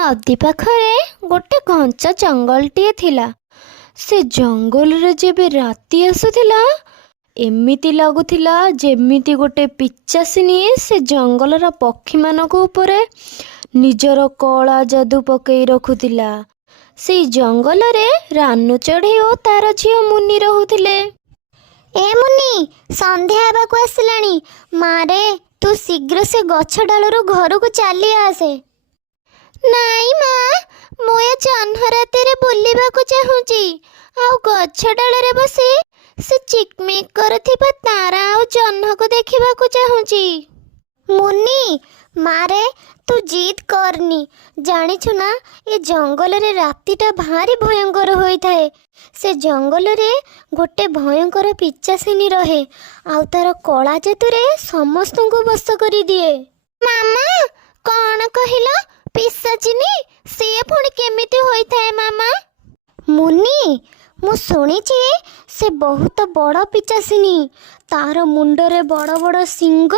ନଦୀ ପାଖରେ ଗୋଟେ ଘଞ୍ଚ ଜଙ୍ଗଲଟିଏ ଥିଲା। ସେ ଜଙ୍ଗଲରେ ଯେବେ ରାତି ଆସୁଥିଲା ଏମିତି ଲାଗୁଥିଲା ଯେମିତି ଗୋଟେ ପିଚାସିନୀ ସେ ଜଙ୍ଗଲର ପକ୍ଷୀମାନଙ୍କ ଉପରେ ନିଜର କଳା ଯାଦୁ ପକେଇ ରଖୁଥିଲା। ସେଇ ଜଙ୍ଗଲରେ ରାନୁ ଚଢ଼େଇ ଓ ତାର ଝିଅ ମୁନି ରହୁଥିଲେ। ଏ ମୁନି, ସନ୍ଧ୍ୟା ହେବାକୁ ଆସିଲାଣି। ମାରେ, ତୁ ଶୀଘ୍ର ସେ ଗଛ ଡାଳରୁ ଘରକୁ ଚାଲି ଆସେ। ନାଇଁ ମା, ମୁଁ ଏ ଜହ୍ନ ରାତିରେ ବୁଲିବାକୁ ଚାହୁଁଛି ଆଉ ଗଛ ଡାଳରେ ବସି ସେ ଚିକମିକ କରୁଥିବା ତାରା ଆଉ ଜହ୍ନକୁ ଦେଖିବାକୁ ଚାହୁଁଛି। ମୁନି, ମାରେ, ତୁ ଜିଦ୍ କରନି। ଜାଣିଛୁ ନା, ଏ ଜଙ୍ଗଲରେ ରାତିଟା ଭାରି ଭୟଙ୍କର ହୋଇଥାଏ। ସେ ଜଙ୍ଗଲରେ ଗୋଟେ ଭୟଙ୍କର ପିଚାସିନୀ ରହେ ଆଉ ତାର କଳା ଯାଦୁରେ ସମସ୍ତଙ୍କୁ ବଶ କରିଦିଏ। ମାମା, କଣ କହିଲ? ପିଶାଚିନୀ? ସିଏ ପୁଣି କେମିତି ହୋଇଥାଏ ମାମା? ମୁନି, ମୁଁ ଶୁଣିଛି ସେ ବହୁତ ବଡ଼ ପିଚାସିନୀ। ତାର ମୁଣ୍ଡରେ ବଡ଼ ବଡ଼ ଶିଙ୍ଗ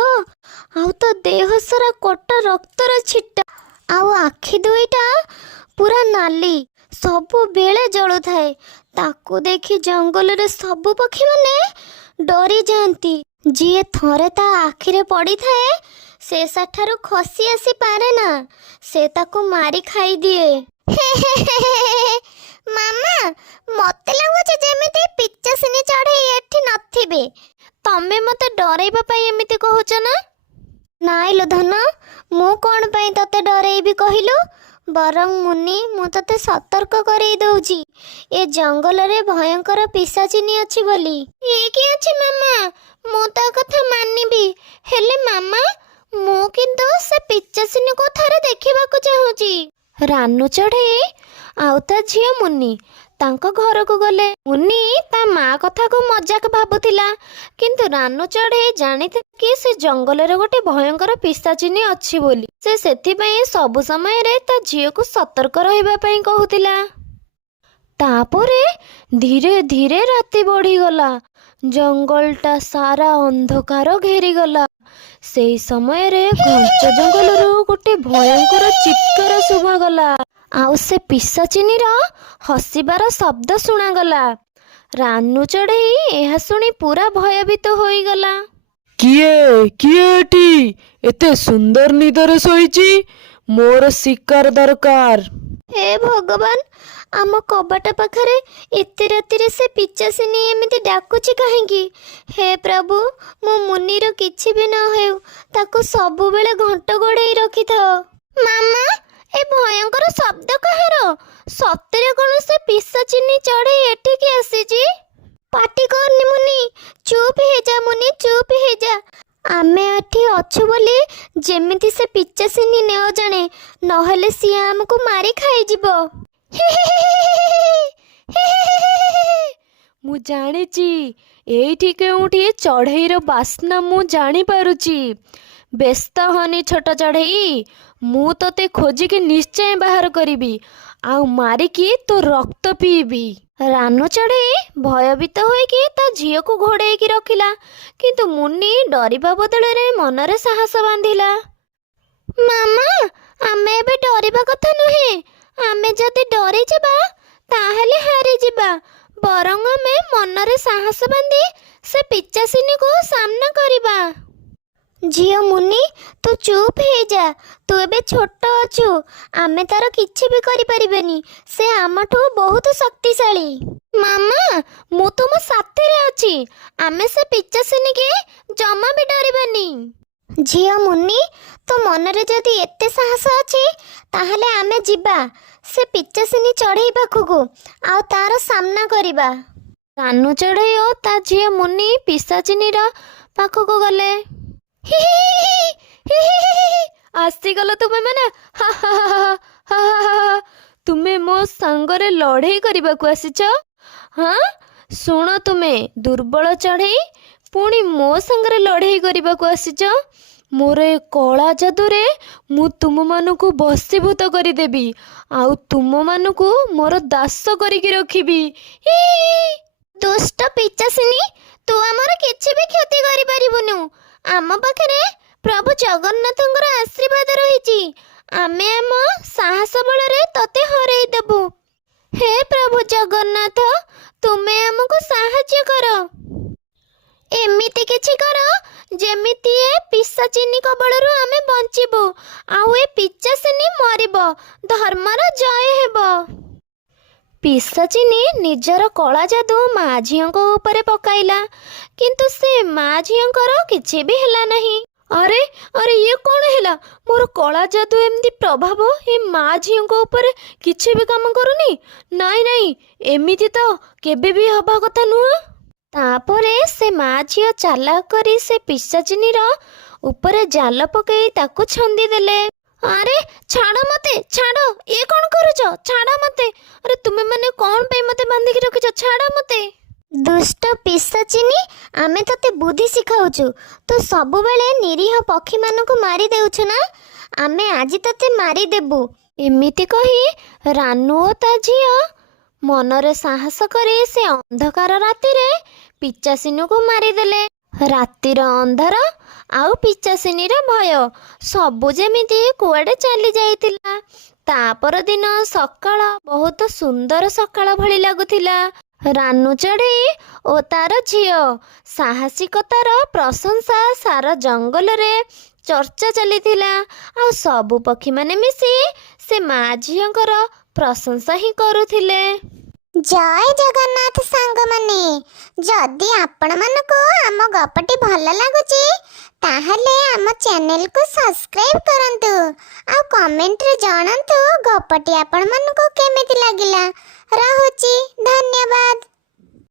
ଆଉ ତା ଦେହ ସାରା କଟା ରକ୍ତର ଛିଟା, ଆଉ ଆଖି ଦୁଇଟା ପୁରା ନାଲି, ସବୁବେଳେ ଜଳୁଥାଏ। ତାକୁ ଦେଖି ଜଙ୍ଗଲରେ ସବୁ ପକ୍ଷୀମାନେ ଡରି ଯାଆନ୍ତି। ଯିଏ ଥରେ ତା ଆଖିରେ ପଡ଼ିଥାଏ ସେ ସେଠାରୁ ଖସି ଆସିପାରେ ନା। ସେ ତାକୁ ମାରି ଖାଇଦିଏ। ମାମା, ମତେ ଲାଗୁଛି ଯେମିତି ପିଚାସିନୀ ଚଢ଼େଇ ଏଠି ନଥିବେ। ତମେ ମତେ ଡରେଇବା ପାଇଁ ଏମିତି କହୁଛ ନା? ନାଇଁ ଲୋ ଧନ, ମୁଁ କ'ଣ ପାଇଁ ତତେ ଡରେଇବି କହିଲୁ? ବରଂ ମୁନି, ମୁଁ ତତେ ସତର୍କ କରେଇ ଦଉଛି, ଏ ଜଙ୍ଗଲରେ ଭୟଙ୍କର ପିଶାଚିନୀ ଅଛି ବୋଲି। କି ଅଛି ମାମା? ମୁଁ ତା କଥା ମାନିବି, ହେଲେ ମାମା, ମୁଁ କିନ୍ତୁ ସେ ପିଚାସିନୀକୁ ଥରେ ଦେଖିବାକୁ ଚାହୁଁଛି। ରାନୁ ଚଢ଼େଇ ଆଉ ତା ଝିଅ ମୁନି ତାଙ୍କ ଘରକୁ ଗଲେ। ମୁନି ତା ମା କଥାକୁ ମଜାକ ଭାବୁଥିଲା, କିନ୍ତୁ ରାନୁ ଚଢ଼େଇ ଜାଣିଥିଲା କି ସେ ଜଙ୍ଗଲରେ ଗୋଟେ ଭୟଙ୍କର ପିଶାଚିନୀ ଅଛି ବୋଲି। ସେ ସେଥିପାଇଁ ସବୁ ସମୟରେ ତା ଝିଅକୁ ସତର୍କ ରହିବା ପାଇଁ କହୁଥିଲା। ତାପରେ ଧୀରେ ଧୀରେ ରାତି ବଢ଼ିଗଲା। ଜଙ୍ଗଲଟା ସାରା ଅନ୍ଧକାର ଘେରିଗଲା। ସେଇ ସମୟରେ ଘଞ୍ଚ ଜଙ୍ଗଲରୁ ଗୋଟେ ଭୟଙ୍କର ଚିତ୍କାର ଶୁଭାଗଲା ଆଉ ସେ ପିଶାଚିନୀର ହସିବାର ଶବ୍ଦ ଶୁଣାଗଲା। ରାନୁ ଚଢ଼େଇ ଏହା ଶୁଣି ପୁରା ଭୟଭୀତ ହୋଇଗଲା। କିଏ କିଏ ଏଠି ଏତେ ସୁନ୍ଦର ନିଦରେ ଶୋଇଛି? ମୋର ଶିକାର ଦରକାର। ହେ ଭଗବାନ, ଆମ କବାଟ ପାଖରେ ଏତେ ରାତିରେ ସେ ପିଚାସିନୀ ଏମିତି ଡାକୁଛି କାହିଁକି? ହେ ପ୍ରଭୁ, ମୋ ମୁନିର କିଛି ବି ନ ହେଉ, ତାକୁ ସବୁବେଳେ ଘଣ୍ଟ ଘୋଡ଼େଇ ରଖିଥାଅ। ମାମା, ଏ ଭୟଙ୍କର ଶବ୍ଦ କାହାର? ସତରେ କଣ ସେ ପିଶାଚିନୀ ଚଢ଼େଇ ଏଠିକି ଆସିଛି? ପାଟି କରନି ମୁନି, ଚୁପ୍ ହେଇଯା ମୁନି, ଚୁପ୍ ହେଇଯା। ଆମେ ଏଠି ଅଛୁ ବୋଲି ଯେମିତି ସେ ପିଚାସିନୀ ନ ଜାଣେ, ନହେଲେ ସିଏ ଆମକୁ ମାରି ଖାଇଯିବ। ମୁଁ ଜାଣିଛି, ଏଇଠି କେଉଁଠି ଚଢ଼େଇର ବାସ୍ନା ମୁଁ ଜାଣିପାରୁଛି। ବ୍ୟସ୍ତ ହନି ଛୋଟ ଚଢ଼େଇ, ମୁଁ ତତେ ଖୋଜିକି ନିଶ୍ଚୟ ବାହାର କରିବି ଆଉ ମାରିକି ତୋ ରକ୍ତ ପିଇବି। ରାନୁ ଚଢ଼େଇ ଭୟଭୀତ ହୋଇକି ତା ଝିଅକୁ ଘୋଡ଼େଇକି ରଖିଲା, କିନ୍ତୁ ମୁନି ଡରିବା ବଦଳରେ ମନରେ ସାହସ ବାନ୍ଧିଲା। ମାମା, ଆମେ ଏବେ ଡରିବା କଥା ନୁହେଁ। ଆମେ ଯଦି ଡରିଯିବା ତାହେଲେ ହାରିଯିବା। ବରଂ ଆମେ ମନରେ ସାହସ ବାନ୍ଧି ସେ ପିଚାସିନୀକୁ ସାମ୍ନା କରିବା। ଝିଅ ମୁନି, ତୁ ଚୁପ୍ ହେଇଯା। ତୁ ଏବେ ଛୋଟ ଅଛୁ, ଆମେ ତାର କିଛି ବି କରିପାରିବେନି। ସେ ଆମଠୁ ବହୁତ ଶକ୍ତିଶାଳୀ। ମାମା, ମୁଁ ତୁମ ସାଥିରେ ଅଛି। ଆମେ ସେ ପିଚାସିନୀକି ଜମା ବି ଡରିବାନି। ଝିଅ ମୁନି, ତୋ ମନରେ ଯଦି ଏତେ ସାହସ ଅଛି, ତାହେଲେ ଆମେ ଯିବା ସେ ପିଚାସିନୀ ଚଢ଼େଇ ପାଖକୁ ଆଉ ତାର ସାମ୍ନା କରିବା। ରାନୁ ଚଢ଼େଇ ଓ ତା ଝିଅ ମୁନି ପିଶାଚିନୀର ପାଖକୁ ଗଲେ। ଆସିଗଲ ତୁମେ ମାନେ? ତୁମେ ମୋ ସାଙ୍ଗରେ ଲଢ଼େଇ କରିବାକୁ ଆସିଛ? ହଁ, ଶୁଣ, ତୁମେ ଦୁର୍ବଳ ଚଢ଼େଇ ପୁଣି ମୋ ସାଙ୍ଗରେ ଲଢ଼େଇ କରିବାକୁ ଆସିଛ? ମୋର ଏ କଳା ଯାଦୁରେ ମୁଁ ତୁମମାନଙ୍କୁ ବଶୀଭୂତ କରିଦେବି ଆଉ ତୁମମାନଙ୍କୁ ମୋର ଦାସ କରିକି ରଖିବି। ଦୁଷ୍ଟ ପିଚାସିନୀ, ତୁ ଆମର କିଛି ବି କ୍ଷତି କରିପାରିବୁନୁ। ଆମ ପାଖରେ ପ୍ରଭୁ ଜଗନ୍ନାଥଙ୍କର ଆଶୀର୍ବାଦ ରହିଛି। ଆମେ ଆମ ସାହସ ବଳରେ ତତେ ହରେଇ ଦେବୁ। ହେ ପ୍ରଭୁ ଜଗନ୍ନାଥ, ତୁମେ ଆମକୁ ସାହାଯ୍ୟ କର। ଏମିତି କିଛି କର ଯେମିତି ଏ ପିଶାଚିନି କବଳରୁ ଆମେ ବଞ୍ଚିବୁ, ଆଉ ଏ ପିଶାଚିନି ମରିବ, ଧର୍ମର ଜୟ ହେବ। ପିଶାଚିନି ନିଜର କଳା ଯାଦୁ ମା ଝିଅଙ୍କ ଉପରେ ପକାଇଲା, କିନ୍ତୁ ସେ ମା ଝିଅଙ୍କର କିଛି ବି ହେଲା ନାହିଁ। ଆରେ ଆରେ ଇଏ କ'ଣ ହେଲା? ମୋର କଳା ଯାଦୁ ଏମିତି ପ୍ରଭାବ ଏ ମା ଝିଅଙ୍କ ଉପରେ କିଛି ବି କାମ କରୁନି। ନାଇଁ ନାଇଁ, ଏମିତି ତ କେବେ ବି ହବା କଥା ନୁହଁ। ତାପରେ ସେ ମା ଝିଅ ଚାଲାକ କରି ସେ ପିଶାଚିନିର ଉପରେ ଜାଲ ପକାଇ ତାକୁ ଛନ୍ଦି ଦେଲେ। ଆରେ ଛାଡ଼ ମତେ, ଛାଡ଼, ଇଏ କ'ଣ କରୁଛ? ଛାଡ଼ ମତେ। ଆରେ ତୁମେ ମାନେ କ'ଣ ପାଇଁ ମତେ ବାନ୍ଧିକି ରଖିଛ? ଛାଡ଼ ମତେ। ଦୁଷ୍ଟ ପିଶାଚିନି, ଆମେ ତତେ ବୁଦ୍ଧି ଶିଖାଉଛୁ। ତୁ ସବୁବେଳେ ନିରୀହ ପକ୍ଷୀମାନଙ୍କୁ ମାରି ଦେଉଛୁ ନା, ଆମେ ଆଜି ତତେ ମାରିଦେବୁ। ଏମିତି କହି ରାନୁ ଓ ତା ଝିଅ ମନରେ ସାହସ କରି ସେ ଅନ୍ଧକାର ରାତିରେ ପିଚାସିନୀକୁ ମାରିଦେଲେ। ରାତିର ଅନ୍ଧାର ଆଉ ପିଚାସିନୀର ଭୟ ସବୁ ଯେମିତି କୁଆଡ଼େ ଚାଲି ଯାଇଥିଲା। ତା ପରଦିନ ସକାଳ ବହୁତ ସୁନ୍ଦର ସକାଳ ଭଳି ଲାଗୁଥିଲା। ରାନୁ ଚଢ଼େଇ ଓ ତାର ଝିଅ ସାହସିକତାର ପ୍ରଶଂସା ସାରା ଜଙ୍ଗଲରେ ଚର୍ଚ୍ଚା ଚାଲିଥିଲା, ଆଉ ସବୁ ପକ୍ଷୀମାନେ ମିଶି ସେ ମା ଝିଅଙ୍କର ପ୍ରଶଂସା ହିଁ କରୁଥିଲେ। ଜୟ ଜଗନ୍ନାଥ ସାଙ୍ଗମାନେ, ଯଦି ଆପଣମାନଙ୍କୁ ଆମ ଗପଟି ଭଲ ଲାଗୁଛି ତାହେଲେ ଆମ ଚ୍ୟାନେଲକୁ ସବସ୍କ୍ରାଇବ୍ କରନ୍ତୁ, ଆଉ କମେଣ୍ଟରେ ଜଣାନ୍ତୁ ଗପଟି ଆପଣମାନଙ୍କୁ କେମିତି ଲାଗିଲା। ରହୁଛି, ଧନ୍ୟବାଦ।